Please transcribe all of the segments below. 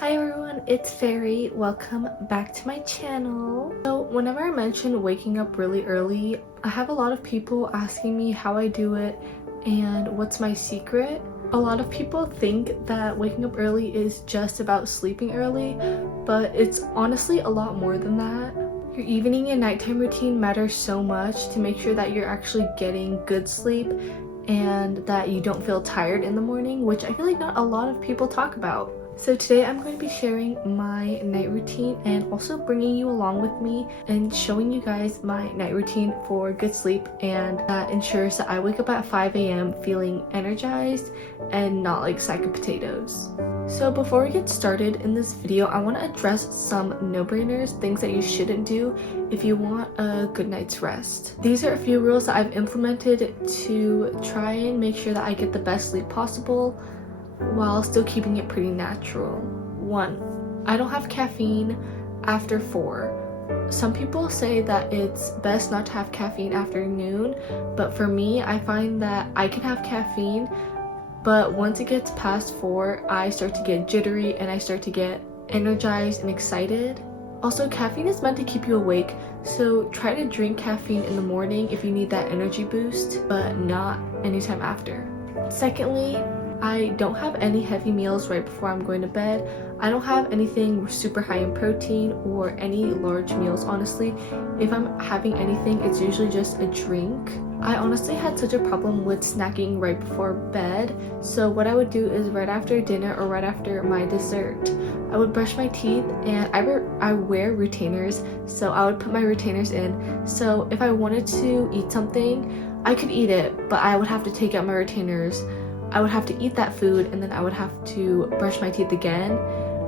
Hi everyone, it's Fairy. Welcome back to my channel. So whenever I mention waking up really early, I have a lot of people asking me how I do it and what's my secret. A lot of people think that waking up early is just about sleeping early, but it's honestly a lot more than that. Your evening and nighttime routine matters so much to make sure that you're actually getting good sleep and that you don't feel tired in the morning, which I feel like not a lot of people talk about. So today I'm going to be sharing my night routine and also bringing you along with me and showing you guys my night routine for good sleep, and that ensures that I wake up at 5 a.m. feeling energized and not like sack of potatoes. So before we get started in this video, I want to address some no-brainers, things that you shouldn't do if you want a good night's rest. These are a few rules that I've implemented to try and make sure that I get the best sleep possible while still keeping it pretty natural. 1. I don't have caffeine after 4. Some people say that it's best not to have caffeine after noon, but for me, I find that I can have caffeine, but once it gets past 4, I start to get jittery and I start to get energized and excited. Also, caffeine is meant to keep you awake, so try to drink caffeine in the morning if you need that energy boost, but not anytime after. Secondly, I don't have any heavy meals right before I'm going to bed. I don't have anything super high in protein or any large meals, honestly. If I'm having anything, it's usually just a drink. I honestly had such a problem with snacking right before bed, so what I would do is right after dinner or right after my dessert, I would brush my teeth, and I wear retainers, so I would put my retainers in. So if I wanted to eat something, I could eat it, but I would have to take out my retainers. I would have to eat that food and then I would have to brush my teeth again,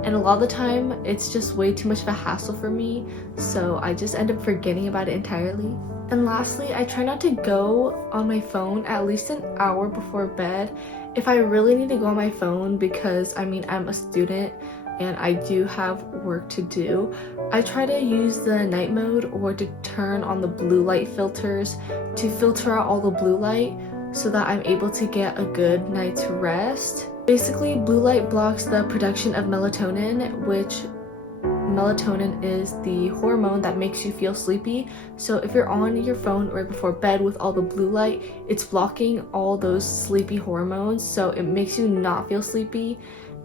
and a lot of the time it's just way too much of a hassle for me, so I just end up forgetting about it entirely. And lastly, I try not to go on my phone at least an hour before bed. If I really need to go on my phone, because I'm a student and I do have work to do, I try to use the night mode or to turn on the blue light filters to filter out all the blue light, so that I'm able to get a good night's rest. Basically, blue light blocks the production of melatonin, which melatonin is the hormone that makes you feel sleepy. So if you're on your phone right before bed with all the blue light, it's blocking all those sleepy hormones, so it makes you not feel sleepy,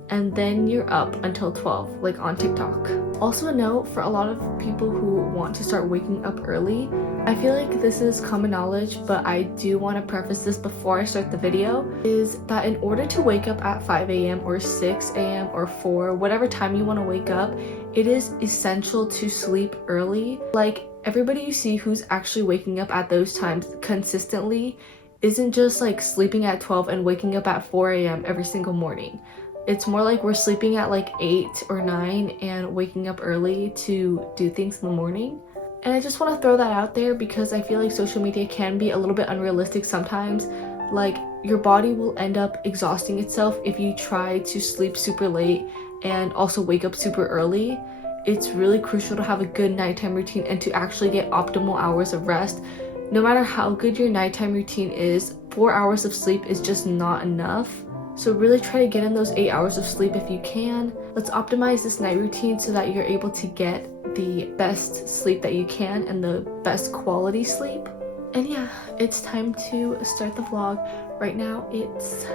and then you're up until 12, like on TikTok. Also a note for a lot of people who want to start waking up early, I feel like this is common knowledge, but I do want to preface this before I start the video, is that in order to wake up at 5 a.m. or 6 a.m. or 4, whatever time you want to wake up, it is essential to sleep early. Like, everybody you see who's actually waking up at those times consistently isn't just like sleeping at 12 and waking up at 4 a.m. every single morning. It's more like we're sleeping at like 8 or 9 and waking up early to do things in the morning. And I just want to throw that out there because I feel like social media can be a little bit unrealistic sometimes. Like, your body will end up exhausting itself if you try to sleep super late and also wake up super early. It's really crucial to have a good nighttime routine and to actually get optimal hours of rest. No matter how good your nighttime routine is, 4 hours of sleep is just not enough. So really try to get in those 8 hours of sleep if you can. Let's optimize this night routine so that you're able to get the best sleep that you can and the best quality sleep. And yeah, it's time to start the vlog. Right now it's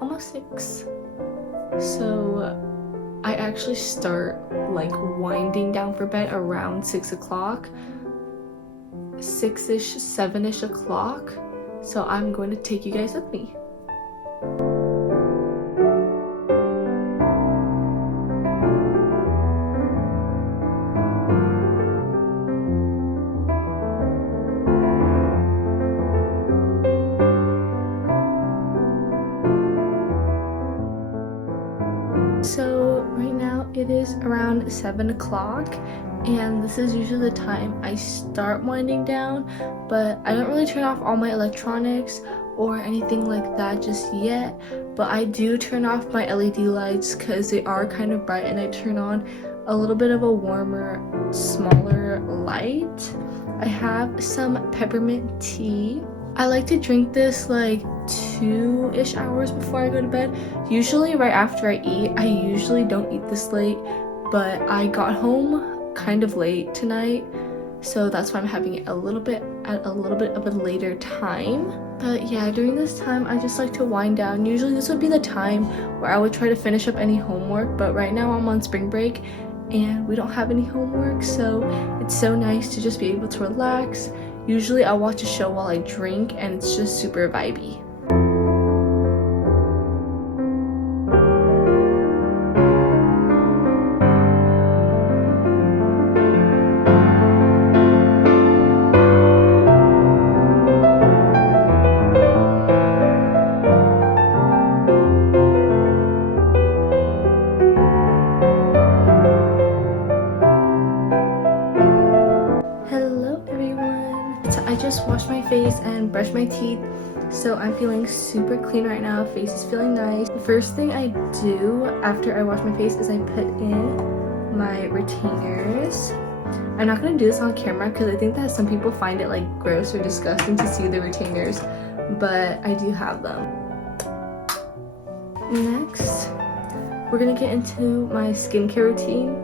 almost 6. So I actually start like winding down for bed around 6 o'clock. 6-ish, 7-ish o'clock. So I'm going to take you guys with me. So right now it is around 7 o'clock, and this is usually the time I start winding down, but I don't really turn off all my electronics or anything like that just yet. But I do turn off my LED lights because they are kind of bright, and I turn on a little bit of a warmer, smaller light. I have some peppermint tea. I like to drink this like 2-ish hours before I go to bed. Usually right after I eat. I usually don't eat this late, but I got home kind of late tonight, so that's why I'm having it at a little bit of a later time. But yeah, during this time I just like to wind down. Usually this would be the time where I would try to finish up any homework, but right now I'm on spring break and we don't have any homework, so it's so nice to just be able to relax. Usually I watch a show while I drink and it's just super vibey. I just washed my face and brushed my teeth, so I'm feeling super clean right now. Face is feeling nice. The first thing I do after I wash my face is I put in my retainers. I'm not going to do this on camera because I think that some people find it like gross or disgusting to see the retainers, but I do have them. Next, we're going to get into my skincare routine.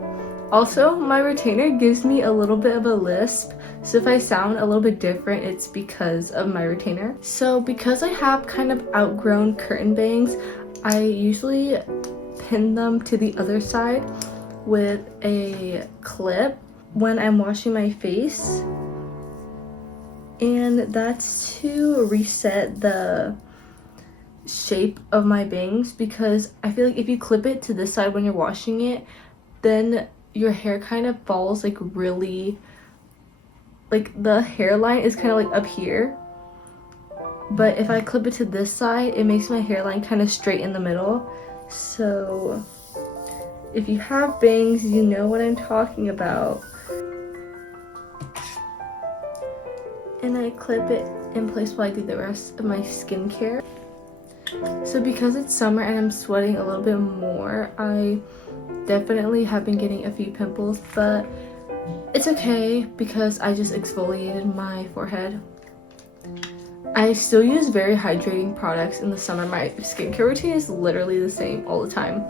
Also, my retainer gives me a little bit of a lisp, so if I sound a little bit different, it's because of my retainer. So because I have kind of outgrown curtain bangs, I usually pin them to the other side with a clip when I'm washing my face. And that's to reset the shape of my bangs, because I feel like if you clip it to this side when you're washing it, then your hair kind of falls like really, like the hairline is kind of like up here, but if I clip it to this side, it makes my hairline kind of straight in the middle. So if you have bangs, you know what I'm talking about. And I clip it in place while I do the rest of my skincare. So because it's summer and I'm sweating a little bit more, I definitely have been getting a few pimples, but it's okay because I just exfoliated my forehead. I still use very hydrating products in the summer. My skincare routine is literally the same all the time,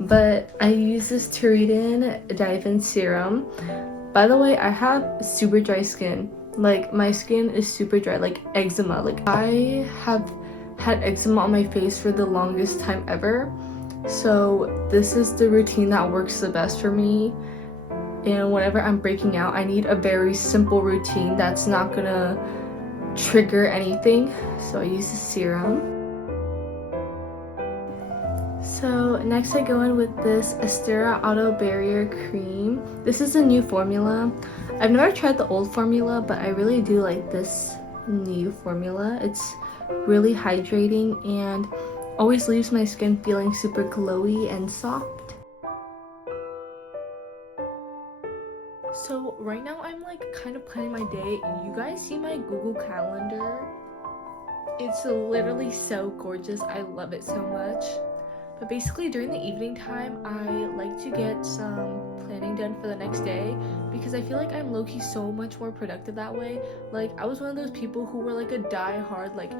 but I use this Teriden Dive-In Serum. By the way, I have super dry skin. Like, my skin is super dry, like eczema. Like, I have had eczema on my face for the longest time ever. So this is the routine that works the best for me. And whenever I'm breaking out, I need a very simple routine that's not gonna trigger anything. So I use the serum. So next I go in with this Astera Auto Barrier Cream. This is a new formula. I've never tried the old formula, but I really do like this new formula. It's really hydrating and always leaves my skin feeling super glowy and soft. So right now I'm like kind of planning my day, and you guys see my Google Calendar? It's literally so gorgeous. I love it so much. But basically during the evening time, I like to get some planning done for the next day, because I feel like I'm low-key so much more productive that way. Like, I was one of those people who were like a die-hard, like,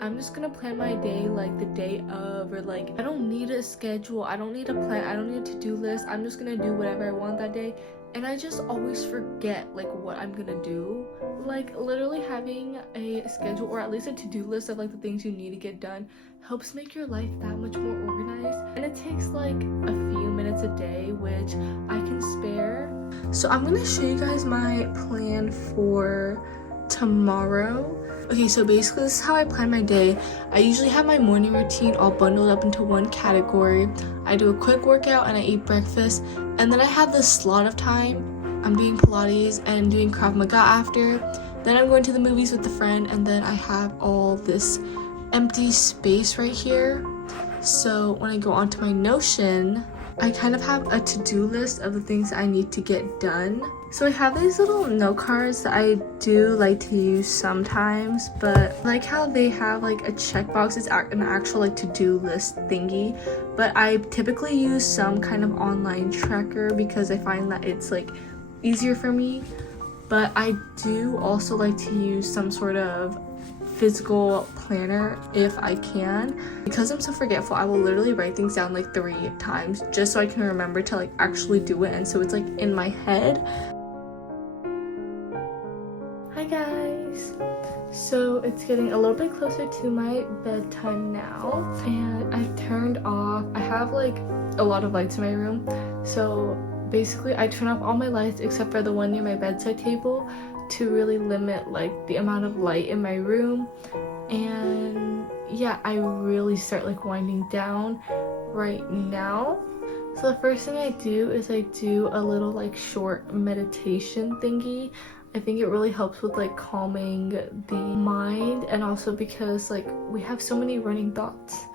I'm just gonna plan my day like the day of, or like, I don't need a schedule, I don't need a plan, I don't need a to-do list, I'm just gonna do whatever I want that day. And I just always forget like what I'm gonna do. Like, literally having a schedule, or at least a to-do list of like the things you need to get done, helps make your life that much more organized. And it takes like a few minutes a day, which I can spare. So I'm gonna show you guys my plan for tomorrow. Okay, so basically this is how I plan my day. I usually have my morning routine all bundled up into one category. I do a quick workout and I eat breakfast, and then I have this slot of time. I'm doing Pilates and doing Krav Maga after. Then I'm going to the movies with a friend, and then I have all this empty space right here. So when I go onto my Notion, I kind of have a to-do list of the things I need to get done. So I have these little note cards that I do like to use sometimes, but I like how they have like a checkbox. It's an actual like to-do list thingy, but I typically use some kind of online tracker because I find that it's like easier for me. But I do also like to use some sort of physical planner if I can. Because I'm so forgetful, I will literally write things down like 3 times just so I can remember to like actually do it, and so it's like in my head. Hi guys! So it's getting a little bit closer to my bedtime now, and I've turned off, I have like a lot of lights in my room, so basically I turn off all my lights except for the one near my bedside table to really limit like the amount of light in my room. And yeah, I really start like winding down right now. So the first thing I do is I do a little like short meditation thingy. I think it really helps with like calming the mind, and also because like we have so many running thoughts,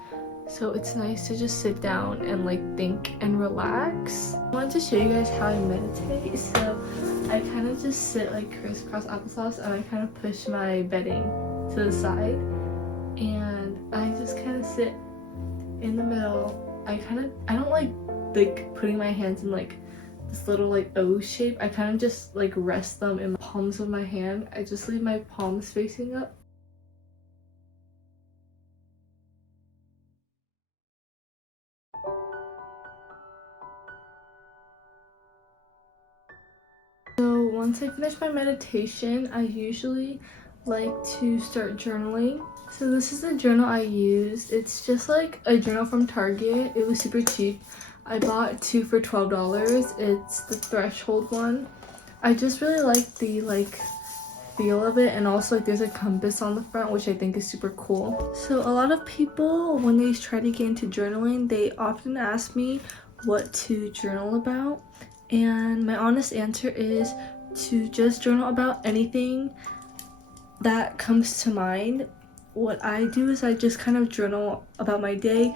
so it's nice to just sit down and like think and relax. I wanted to show you guys how I meditate. So I kind of just sit like crisscross applesauce, and I kind of push my bedding to the side, and I just kind of sit in the middle. I don't like putting my hands in like this little like O shape. I kind of just like rest them in the palms of my hand. I just leave my palms facing up. So once I finish my meditation, I usually like to start journaling. So this is the journal I use. It's just like a journal from Target. It was super cheap. I bought 2 for $12. It's the threshold one. I just really like the feel of it, and also like there's a compass on the front, which I think is super cool. So a lot of people, when they try to get into journaling, they often ask me what to journal about, and my honest answer is to just journal about anything that comes to mind. What I do is I just kind of journal about my day,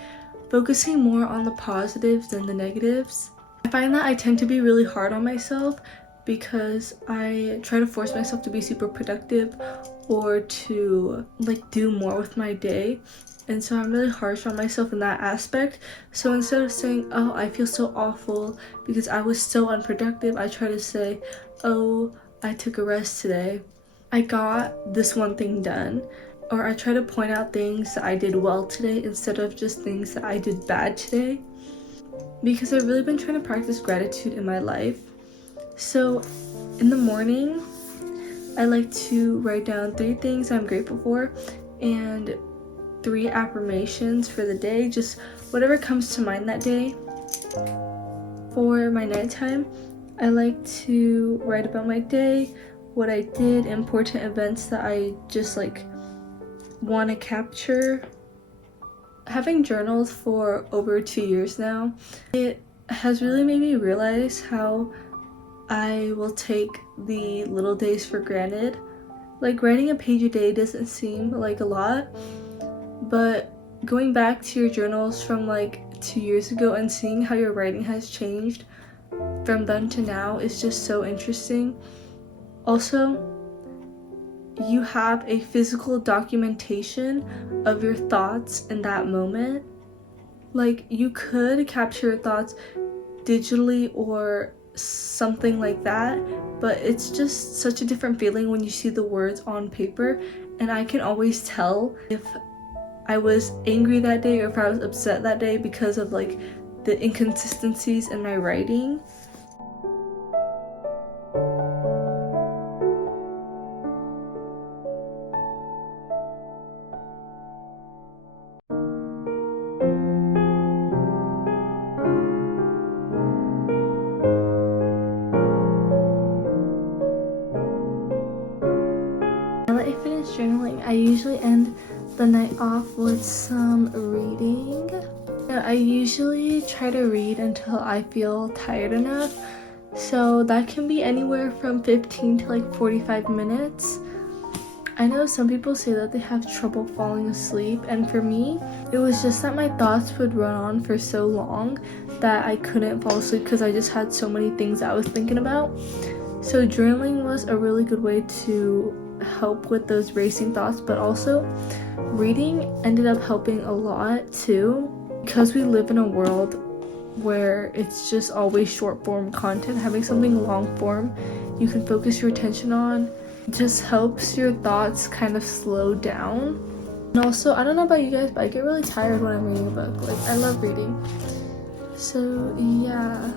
focusing more on the positives than the negatives. I find that I tend to be really hard on myself because I try to force myself to be super productive or to like do more with my day, and so I'm really harsh on myself in that aspect. So instead of saying, oh, I feel so awful because I was so unproductive, I try to say, oh, I took a rest today, I got this one thing done. Or I try to point out things that I did well today instead of just things that I did bad today, because I've really been trying to practice gratitude in my life. So in the morning, I like to write down 3 things I'm grateful for and 3 affirmations for the day, just whatever comes to mind that day. For my nighttime, I like to write about my day, what I did, important events that I just like want to capture. Having journaled for over 2 years now, it has really made me realize how I will take the little days for granted. Like writing a page a day doesn't seem like a lot, but going back to your journals from like 2 years ago and seeing how your writing has changed from then to now is just so interesting. Also, you have a physical documentation of your thoughts in that moment. Like you could capture your thoughts digitally or something like that, but it's just such a different feeling when you see the words on paper, and I can always tell if I was angry that day or if I was upset that day because of like the inconsistencies in my writing. Now that I finish journaling, I usually end the night off with some reading. Now, I usually try to read until I feel tired enough, so that can be anywhere from 15 to like 45 minutes. I know some people say that they have trouble falling asleep, and for me, it was just that my thoughts would run on for so long that I couldn't fall asleep because I just had so many things I was thinking about. So journaling was a really good way to help with those racing thoughts, but also reading ended up helping a lot too, because we live in a world where it's just always short form content. Having something long form you can focus your attention on just helps your thoughts kind of slow down. And also, I don't know about you guys, but I get really tired when I'm reading a book. Like, I love reading. So yeah,